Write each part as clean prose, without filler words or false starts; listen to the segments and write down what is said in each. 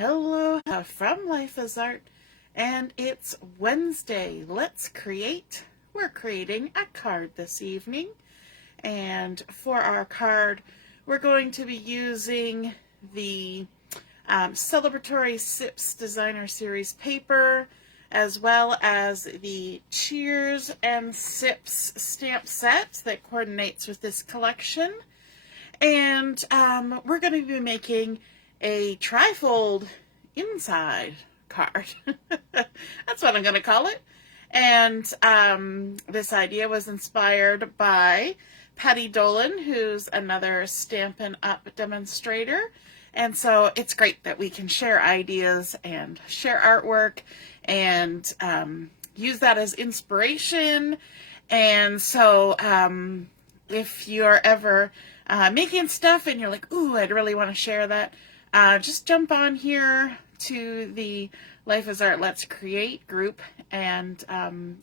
Hello from Life as Art, and it's Wednesday. Let's create. We're creating a card this evening, and for our card we're going to be using the Celebratory Sips Designer Series paper, as well as the Cheers and Sips stamp set that coordinates with this collection. And we're going to be making a trifold inside card. That's what I'm going to call it. And this idea was inspired by Patti Dolan, who's another Stampin Up demonstrator. And so it's great that we can share ideas and share artwork and use that as inspiration. And so if you're ever making stuff and you're like, ooh, I'd really want to share that, just jump on here to the Life as Art Let's Create group, and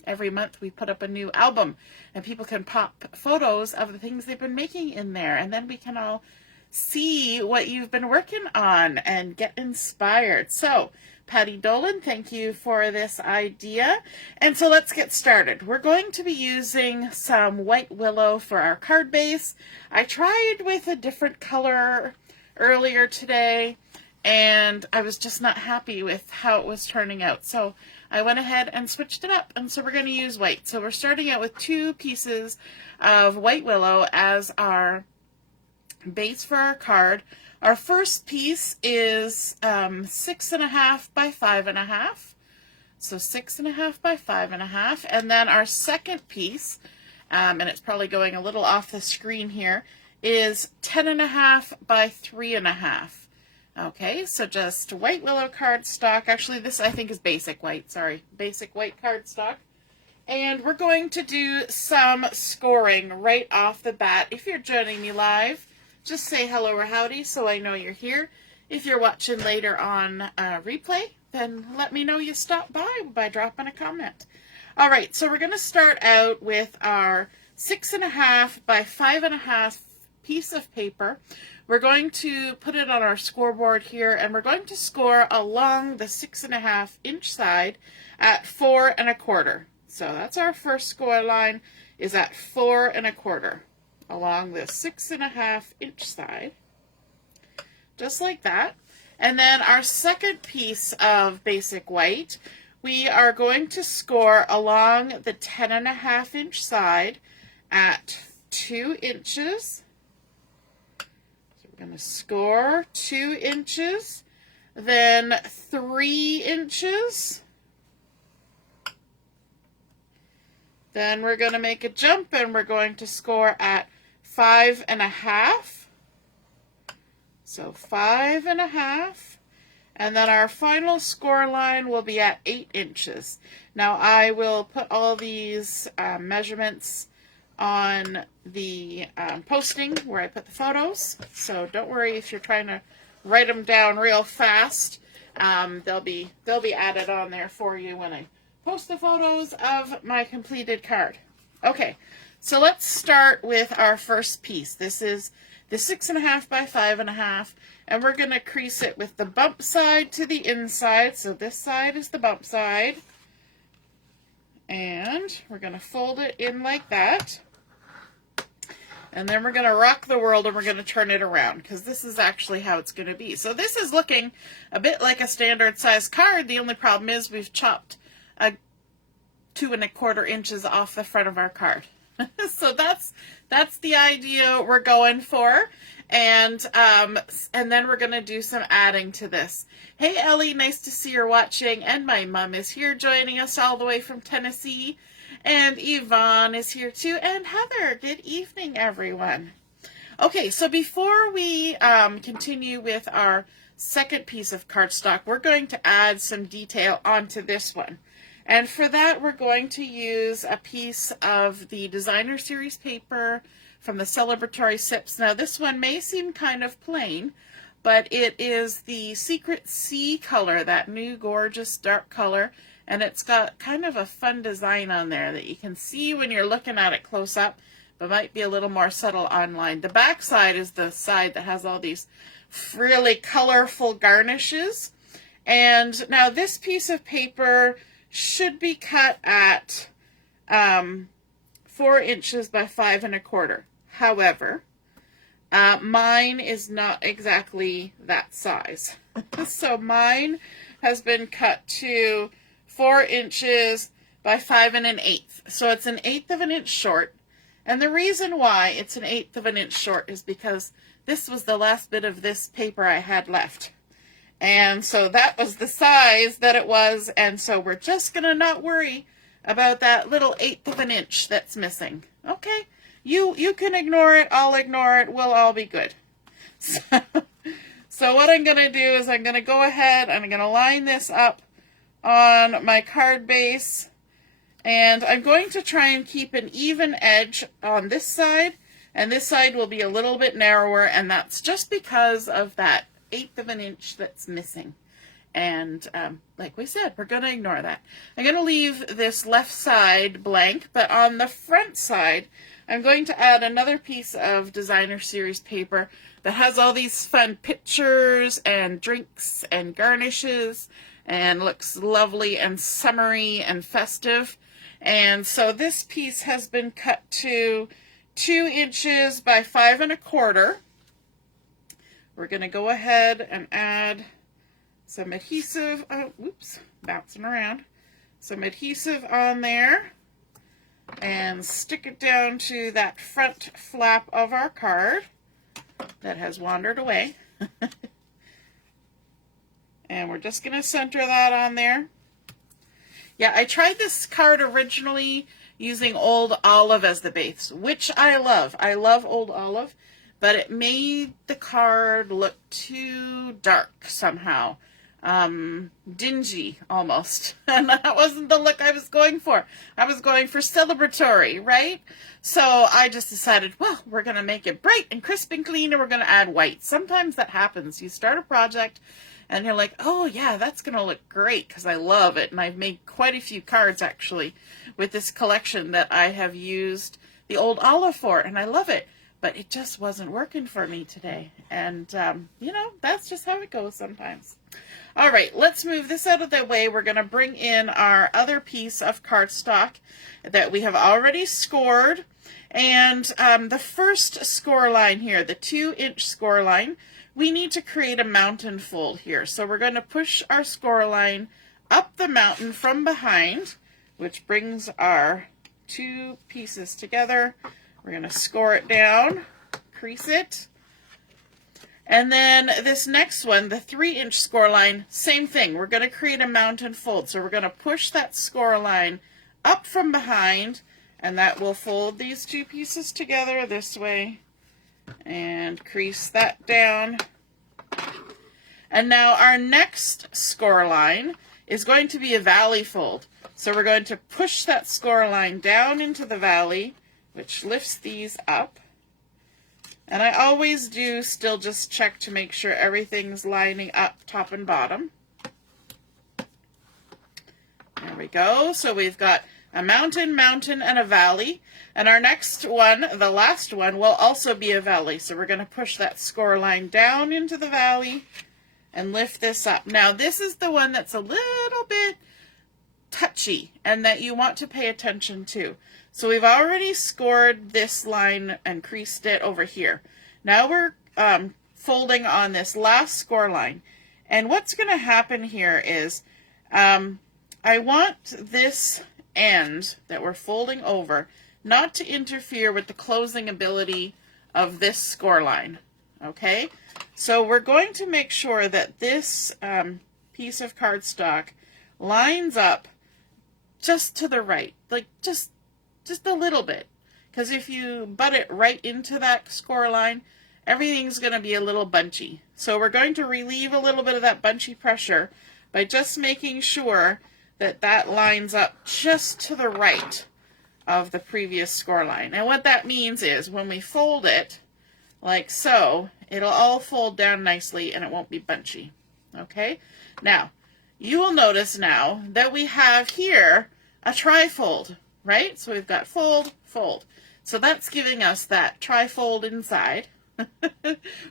every month we put up a new album and people can pop photos of the things they've been making in there, and then we can all see what you've been working on and get inspired. So Patti Dolan, thank you for this idea. And so let's get started. We're going to be using some white willow for our card base. I tried with a different color earlier today, and I was just not happy with how it was turning out. So I went ahead and switched it up, and so we're going to use white. So we're starting out with 2 pieces of white willow as our base for our card. Our first piece is 6.5 by 5.5. So 6.5 by 5.5. And then our second piece, and it's probably going a little off the screen here, is 10.5 by 3.5. Okay, so just white willow cardstock. Actually, this I think is basic white, sorry. Basic white cardstock. And we're going to do some scoring right off the bat. If you're joining me live, just say hello or howdy so I know you're here. If you're watching later on replay, then let me know you stopped by dropping a comment. All right, so we're going to start out with our 6.5 by 5.5 piece of paper. We're going to put it on our scoreboard here, and we're going to score along the 6.5 inch side at 4 1/4. So that's our first score line, is at 4 1/4. Along the 6.5 inch side, just like that. And then our second piece of basic white, we are going to score along the 10.5 inch side at 2 inches. So we're going to score 2 inches, then 3 inches. Then we're going to make a jump and we're going to score at 5.5. So 5.5. And then our final score line will be at 8 inches. Now I will put all these measurements on the posting where I put the photos. So don't worry if you're trying to write them down real fast. They'll be added on there for you when I post the photos of my completed card. Okay, so let's start with our first piece. This is the 6.5 by 5.5, and we're going to crease it with the bump side to the inside. So this side is the bump side, and we're going to fold it in like that. And then we're going to rock the world and we're going to turn it around, because this is actually how it's going to be. So this is looking a bit like a standard size card. The only problem is we've chopped 2 1/4 inches off the front of our card. So that's the idea we're going for. And then we're going to do some adding to this. Hey Ellie, nice to see you're watching. And my mom is here joining us all the way from Tennessee. And Yvonne is here too. And Heather, good evening everyone. Okay, so before we continue with our second piece of cardstock, we're going to add some detail onto this one. And for that, we're going to use a piece of the Designer Series paper from the Celebratory Sips. Now, this one may seem kind of plain, but it is the Secret Sea color, that new gorgeous dark color, and it's got kind of a fun design on there that you can see when you're looking at it close up, but might be a little more subtle online. The back side is the side that has all these really colorful garnishes. And now this piece of paper should be cut at 4 inches by 5 1/4. However, mine is not exactly that size. So mine has been cut to 4 inches by 5 1/8. So it's an 1/8 of an inch short. And the reason why it's an 1/8 of an inch short is because this was the last bit of this paper I had left. And so that was the size that it was. And so we're just going to not worry about that little 1/8 of an inch that's missing. Okay, you can ignore it. I'll ignore it. We'll all be good. So what I'm going to do is I'm going to go ahead and I'm going to line this up on my card base. And I'm going to try and keep an even edge on this side. And this side will be a little bit narrower. And that's just because of that 1/8 of an inch that's missing. And like we said, we're going to ignore that. I'm going to leave this left side blank, but on the front side, I'm going to add another piece of designer series paper that has all these fun pictures and drinks and garnishes and looks lovely and summery and festive. And so this piece has been cut to 2 inches by 5 1/4. We're going to go ahead and add some adhesive, oops, bouncing around, some adhesive on there and stick it down to that front flap of our card that has wandered away. And we're just going to center that on there. Yeah, I tried this card originally using Old Olive as the base, which I love. I love Old Olive, but it made the card look too dark somehow. Dingy almost. And that wasn't the look I was going for. I was going for celebratory, right? So I just decided, well, we're going to make it bright and crisp and clean, and we're going to add white. Sometimes that happens. You start a project and you're like, oh yeah, that's going to look great because I love it. And I've made quite a few cards actually with this collection that I have used the Old Olive for, and I love it. But it just wasn't working for me today. And, you know, that's just how it goes sometimes. All right, let's move this out of the way. We're going to bring in our other piece of cardstock that we have already scored. And the first score line here, the 2-inch score line, we need to create a mountain fold here. So we're going to push our score line up the mountain from behind, which brings our 2 pieces together. We're going to score it down, crease it. And then this next one, the 3-inch score line, same thing. We're going to create a mountain fold. So we're going to push that score line up from behind, and that will fold these 2 pieces together this way and crease that down. And now our next score line is going to be a valley fold. So we're going to push that score line down into the valley, which lifts these up. And I always do still just check to make sure everything's lining up top and bottom. There we go. So we've got a mountain, and a valley. And our next one, the last one, will also be a valley. So we're going to push that score line down into the valley and lift this up. Now this is the one that's a little bit touchy and that you want to pay attention to. So we've already scored this line and creased it over here. Now we're folding on this last score line. And what's going to happen here is I want this end that we're folding over not to interfere with the closing ability of this score line. Okay? So we're going to make sure that this piece of cardstock lines up just to the right, like just a little bit, because if you butt it right into that score line, everything's going to be a little bunchy. So we're going to relieve a little bit of that bunchy pressure by just making sure that that lines up just to the right of the previous score line. And what that means is when we fold it like so, it'll all fold down nicely and it won't be bunchy. Okay? Now, you will notice now that we have here a trifold. Right? So we've got fold, fold. So that's giving us that trifold inside.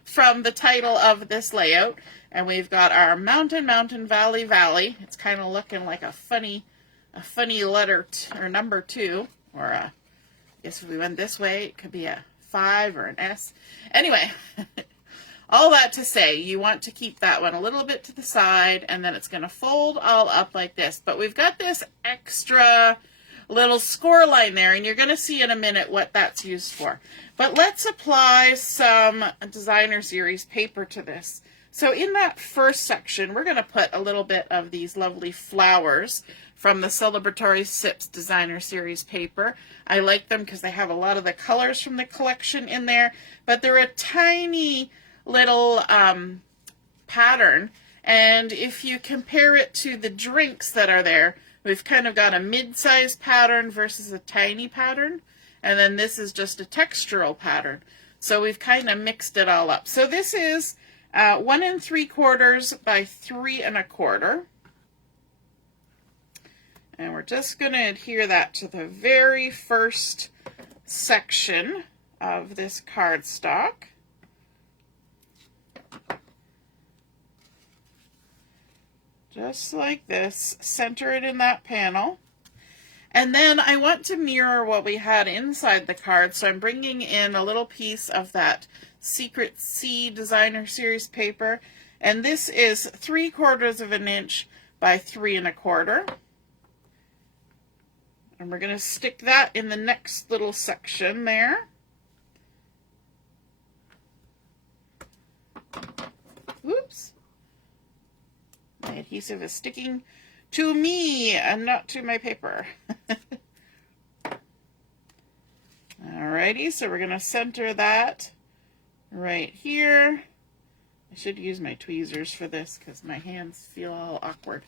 from the title of this layout. And we've got our mountain, mountain, valley, valley. It's kind of looking like a funny letter or number 2, or I guess if we went this way, it could be a 5 or an S. Anyway, all that to say, you want to keep that one a little bit to the side, and then it's going to fold all up like this. But we've got this extra little score line there, and you're going to see in a minute what that's used for. But let's apply some designer series paper to this. So in that first section, we're going to put a little bit of these lovely flowers from the Celebratory Sips designer series paper. I like them because they have a lot of the colors from the collection in there, but they're a tiny little pattern. And if you compare it to the drinks that are there, we've kind of got a mid-sized pattern versus a tiny pattern. And then this is just a textural pattern. So we've kind of mixed it all up. So this is 1 3/4 by 3 1/4. And we're just going to adhere that to the very first section of this cardstock. Just like this. Center it in that panel. And then I want to mirror what we had inside the card, so I'm bringing in a little piece of that Secret C designer series paper, and this is 3/4 inch by 3 1/4. And we're going to stick that in the next little section there. Oops. My adhesive is sticking to me and not to my paper. Alrighty, so we're going to center that right here. I should use my tweezers for this because my hands feel all awkward.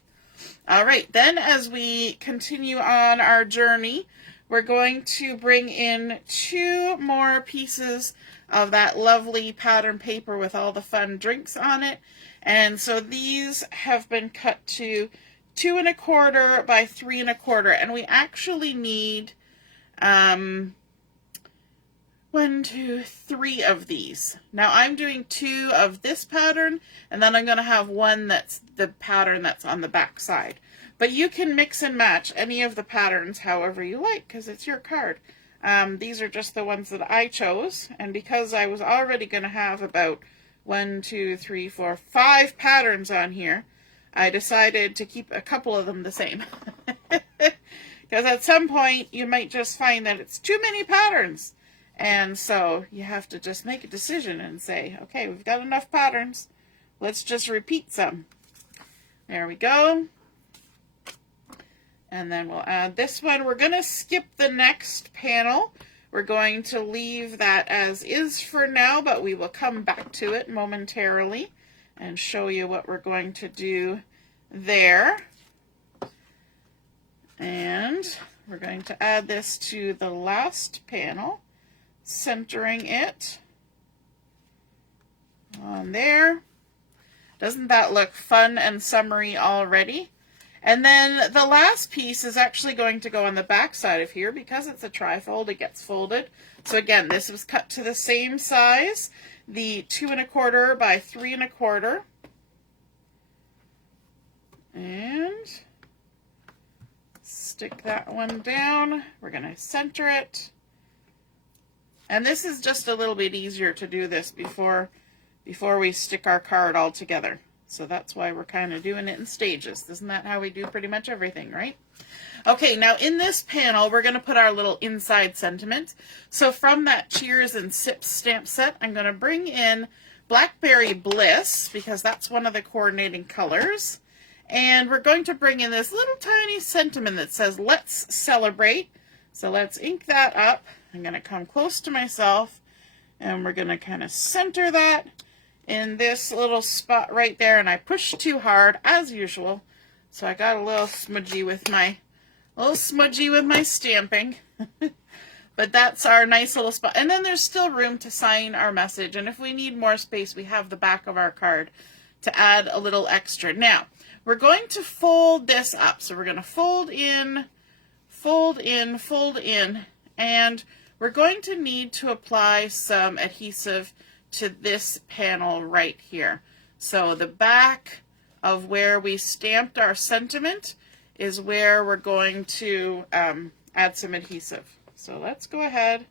Alright, then as we continue on our journey, we're going to bring in 2 more pieces of that lovely pattern paper with all the fun drinks on it. And so these have been cut to 2 1/4 by 3 1/4, and we actually need 1, 2, 3 of these. Now I'm doing 2 of this pattern, and then I'm going to have 1 that's the pattern that's on the back side. But you can mix and match any of the patterns however you like, because it's your card. These are just the ones that I chose, and because I was already going to have about 1, 2, 3, 4, 5 patterns on here, I decided to keep a couple of them the same. Because at some point you might just find that it's too many patterns. And so you have to just make a decision and say, okay, we've got enough patterns. Let's just repeat some. There we go. And then we'll add this one. We're going to skip the next panel. We're going to leave that as is for now, but we will come back to it momentarily and show you what we're going to do there. And we're going to add this to the last panel, centering it on there. Doesn't that look fun and summery already? And then the last piece is actually going to go on the back side of here. Because it's a trifold, it gets folded. So again, this was cut to the same size, the 2 1/4 by 3 1/4. And stick that one down. We're going to center it. And this is just a little bit easier to do this before we stick our card all together. So that's why we're kind of doing it in stages. Isn't that how we do pretty much everything, right? Okay, now in this panel, we're going to put our little inside sentiment. So from that Cheers and Sips stamp set, I'm going to bring in Blackberry Bliss, because that's one of the coordinating colors. And we're going to bring in this little tiny sentiment that says, let's celebrate. So let's ink that up. I'm going to come close to myself, and we're going to kind of center that in this little spot right there. And I pushed too hard, as usual. So I got a little smudgy with my stamping. But that's our nice little spot. And then there's still room to sign our message. And if we need more space, we have the back of our card to add a little extra. Now, we're going to fold this up. So we're going to fold in, fold in, fold in. And we're going to need to apply some adhesive to this panel right here. So the back of where we stamped our sentiment is where we're going to add some adhesive. So let's go ahead,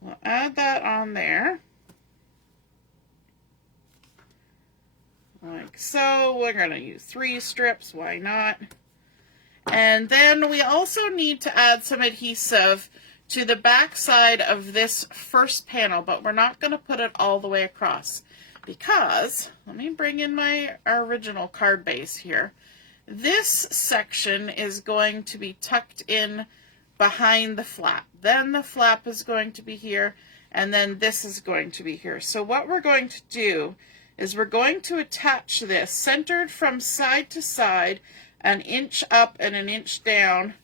we'll add that on there. Like so. We're going to use 3 strips, why not? And then we also need to add some adhesive to the back side of this first panel, but we're not going to put it all the way across because, let me bring in our original card base here. This section is going to be tucked in behind the flap. Then the flap is going to be here, and then this is going to be here. So what we're going to do is we're going to attach this centered from side to side, an inch up and an inch down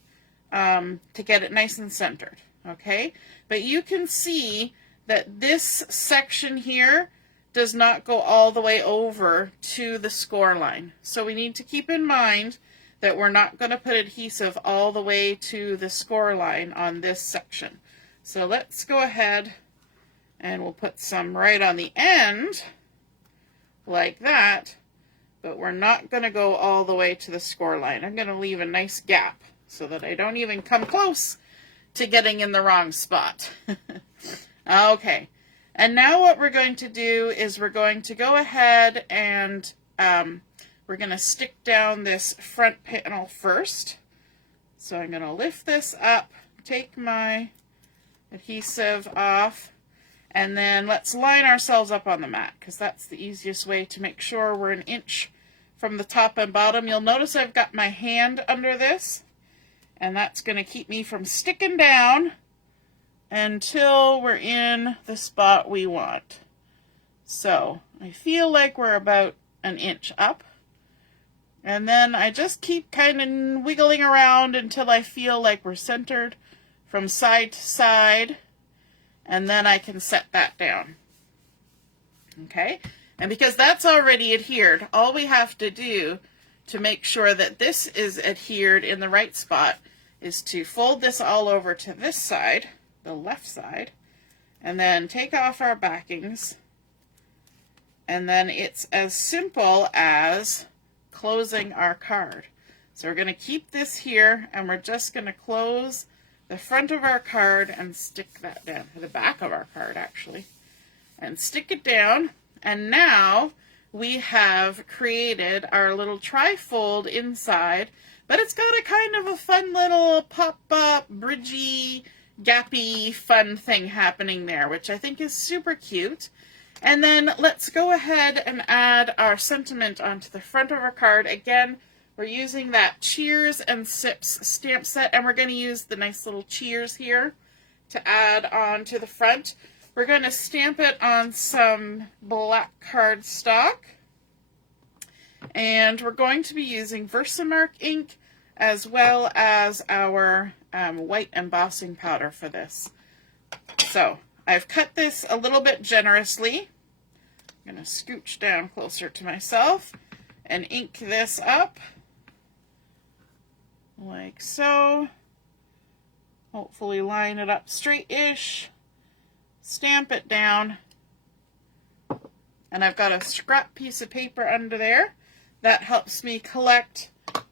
to get it nice and centered, okay? But you can see that this section here does not go all the way over to the score line. So we need to keep in mind that we're not going to put adhesive all the way to the score line on this section. So let's go ahead and we'll put some right on the end like that. But we're not going to go all the way to the score line. I'm going to leave a nice gap so that I don't even come close to getting in the wrong spot. Okay, and now what we're going to do is we're going to go ahead and we're going to stick down this front panel first. So I'm going to lift this up, take my adhesive off, and then let's line ourselves up on the mat because that's the easiest way to make sure we're an inch from the top and bottom. You'll notice I've got my hand under this, and that's going to keep me from sticking down until we're in the spot we want. So I feel like we're about an inch up, and then I just keep kind of wiggling around until I feel like we're centered from side to side. And then I can set that down. Okay? And because that's already adhered, all we have to do to make sure that this is adhered in the right spot is to fold this all over to this side, the left side, and then take off our backings. And then it's as simple as closing our card. So we're going to keep this here, and we're just going to close the front of our card and stick that down, or the back of our card actually, and stick it down. And now we have created our little trifold inside, but it's got a kind of a fun little pop-up, bridgey, gappy, fun thing happening there, which I think is super cute. And then let's go ahead and add our sentiment onto the front of our card. Again, we're using that Cheers and Sips stamp set, and we're going to use the nice little cheers here to add on to the front. We're going to stamp it on some black cardstock, and we're going to be using Versamark ink as well as our white embossing powder for this. So I've cut this a little bit generously. I'm going to scooch down closer to myself and ink this up. Like so. Hopefully line it up straight-ish. Stamp it down. And I've got a scrap piece of paper under there. That helps me collect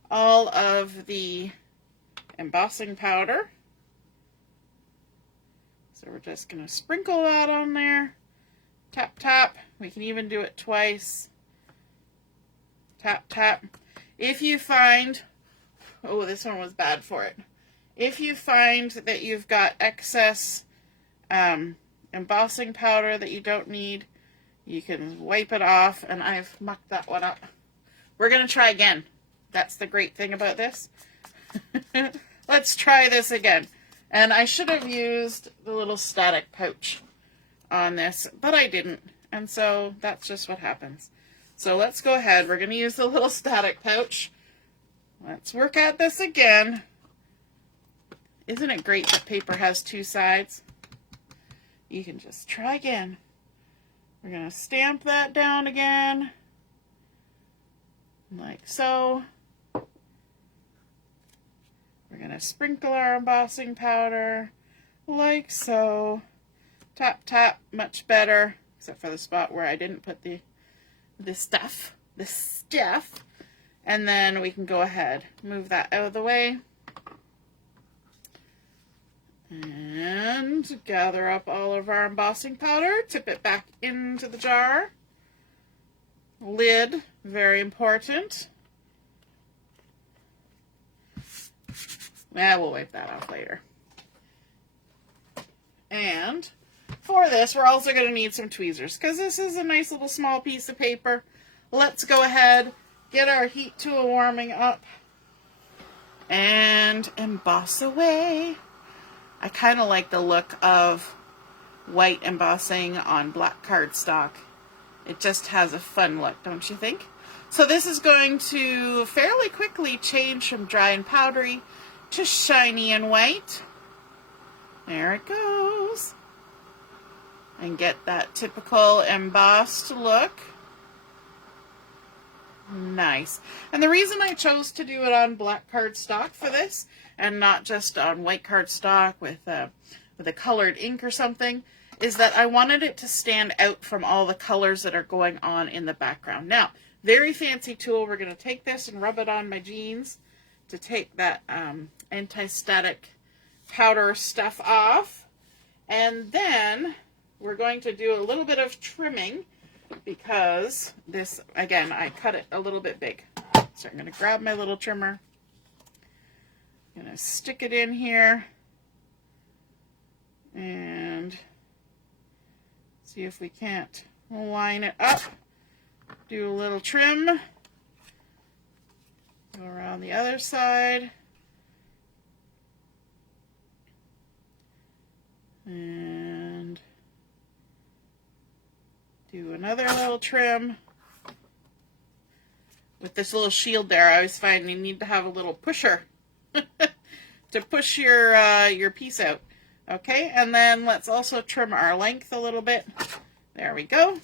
all of the embossing powder. So we're just going to sprinkle that on there. Tap, tap. We can even do it twice. Tap, tap. If you find... Oh, this one was bad for it. If you find that you've got excess embossing powder that you don't need, you can wipe it off, and I've mucked that one up. We're going to try again. That's the great thing about this. Let's try this again. And I should have used the little static pouch on this, but I didn't. And so that's just what happens. So let's go ahead. We're going to use the little static pouch. Let's work at this again. Isn't it great that paper has two sides? You can just try again. We're going to stamp that down again. Like so. We're going to sprinkle our embossing powder. Like so. Tap, tap, much better. except for the spot where I didn't put the stuff. And then we can go ahead, move that out of the way. And gather up all of our embossing powder, tip it back into the jar. Lid, very important. We'll wipe that off later. And for this, we're also going to need some tweezers because this is a nice little small piece of paper. Let's go ahead, get our heat tool warming up, and emboss away. I kind of like the look of white embossing on black cardstock. It just has a fun look, don't you think? So this is going to fairly quickly change from dry and powdery to shiny and white. There it goes. And get that typical embossed look. Nice. And the reason I chose to do it on black cardstock for this, and not just on white cardstock with a colored ink or something, is that I wanted it to stand out from all the colors that are going on in the background. Now, very fancy tool. We're going to take this and rub it on my jeans to take that anti-static powder stuff off. And then we're going to do a little bit of trimming because this, again, I cut it a little bit big. So I'm going to grab my little trimmer. I'm going to stick it in here and see if we can't line it up. Do a little trim. Go around the other side. And do another little trim. With this little shield there, I always find you need to have a little pusher to push your piece out. Okay, and then let's also trim our length a little bit. There we go.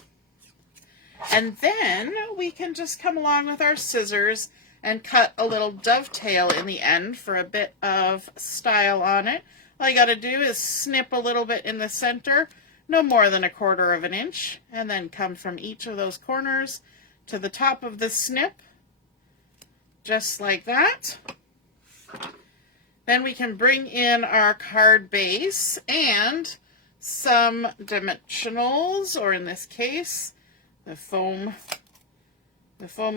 And then we can just come along with our scissors and cut a little dovetail in the end for a bit of style on it. All you got to do is snip a little bit in the center, no more than 1/4 of an inch, and then come from each of those corners to the top of the snip, just like that. Then we can bring in our card base and some dimensionals, or in this case, the foamy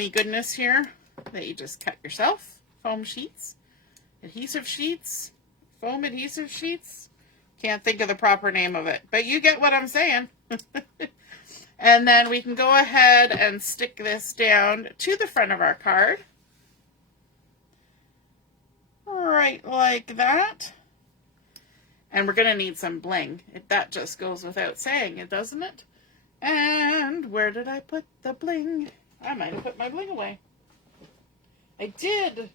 goodness here that you just cut yourself. Foam sheets, adhesive sheets, foam adhesive sheets. Can't think of the proper name of it, but you get what I'm saying. And then we can go ahead and stick this down to the front of our card. Right like that. And we're going to need some bling. That just goes without saying, doesn't it? And where did I put the bling? I might have put my bling away. I did.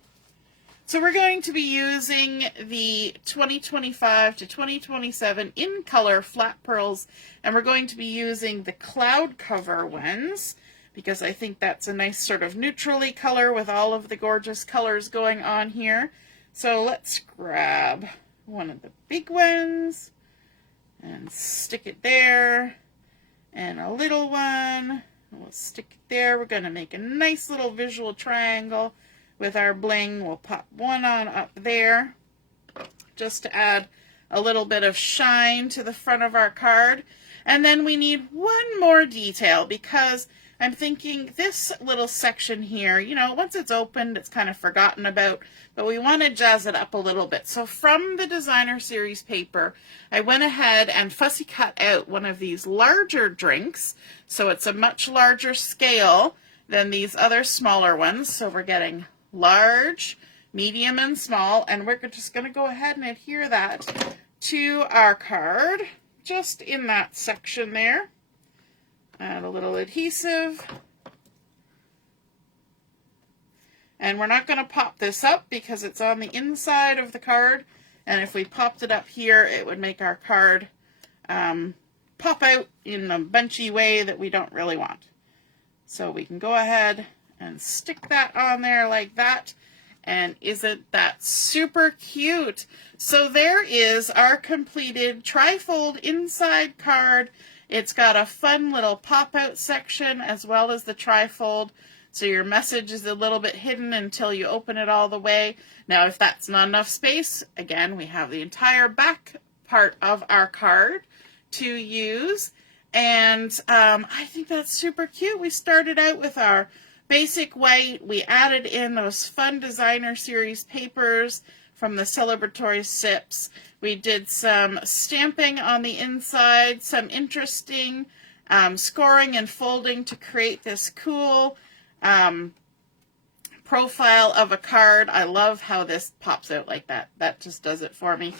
So we're going to be using the 2025 to 2027 in color flat pearls, and we're going to be using the cloud cover ones because I think that's a nice sort of neutrally color with all of the gorgeous colors going on here. So let's grab one of the big ones and stick it there, and a little one. We'll stick it there. We're going to make a nice little visual triangle with our bling. We'll pop one on up there just to add a little bit of shine to the front of our card. And then we need one more detail because I'm thinking this little section here, you know, once it's opened, it's kind of forgotten about, but we want to jazz it up a little bit. So from the designer series paper, I went ahead and fussy cut out one of these larger drinks. So it's a much larger scale than these other smaller ones. So we're getting large, medium, and small, and we're just going to go ahead and adhere that to our card, just in that section there. Add a little adhesive. And we're not going to pop this up because it's on the inside of the card, and if we popped it up here, it would make our card pop out in a bunchy way that we don't really want. So we can go ahead and stick that on there like that. And isn't that super cute? So there is our completed trifold inside card It's got a fun little pop-out section as well as the trifold, so your message is a little bit hidden until you open it all the way. Now, if that's not enough space, again, we have the entire back part of our card to use. And I think that's super cute. We started out with our basic white. We added in those fun designer series papers from the Celebratory Sips. We did some stamping on the inside, some interesting scoring and folding to create this cool profile of a card. I love how this pops out like that. That just does it for me.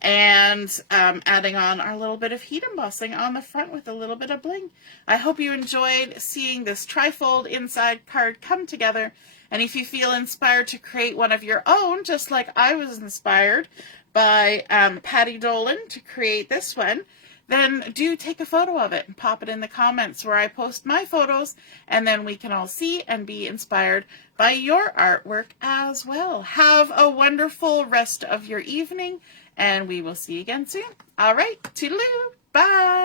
And adding on our little bit of heat embossing on the front with a little bit of bling. I hope you enjoyed seeing this trifold inside card come together. And if you feel inspired to create one of your own, just like I was inspired by Patti Dolan to create this one, then do take a photo of it and pop it in the comments where I post my photos, and then we can all see and be inspired by your artwork as well. Have a wonderful rest of your evening, and we will see you again soon. All right, toodaloo, bye.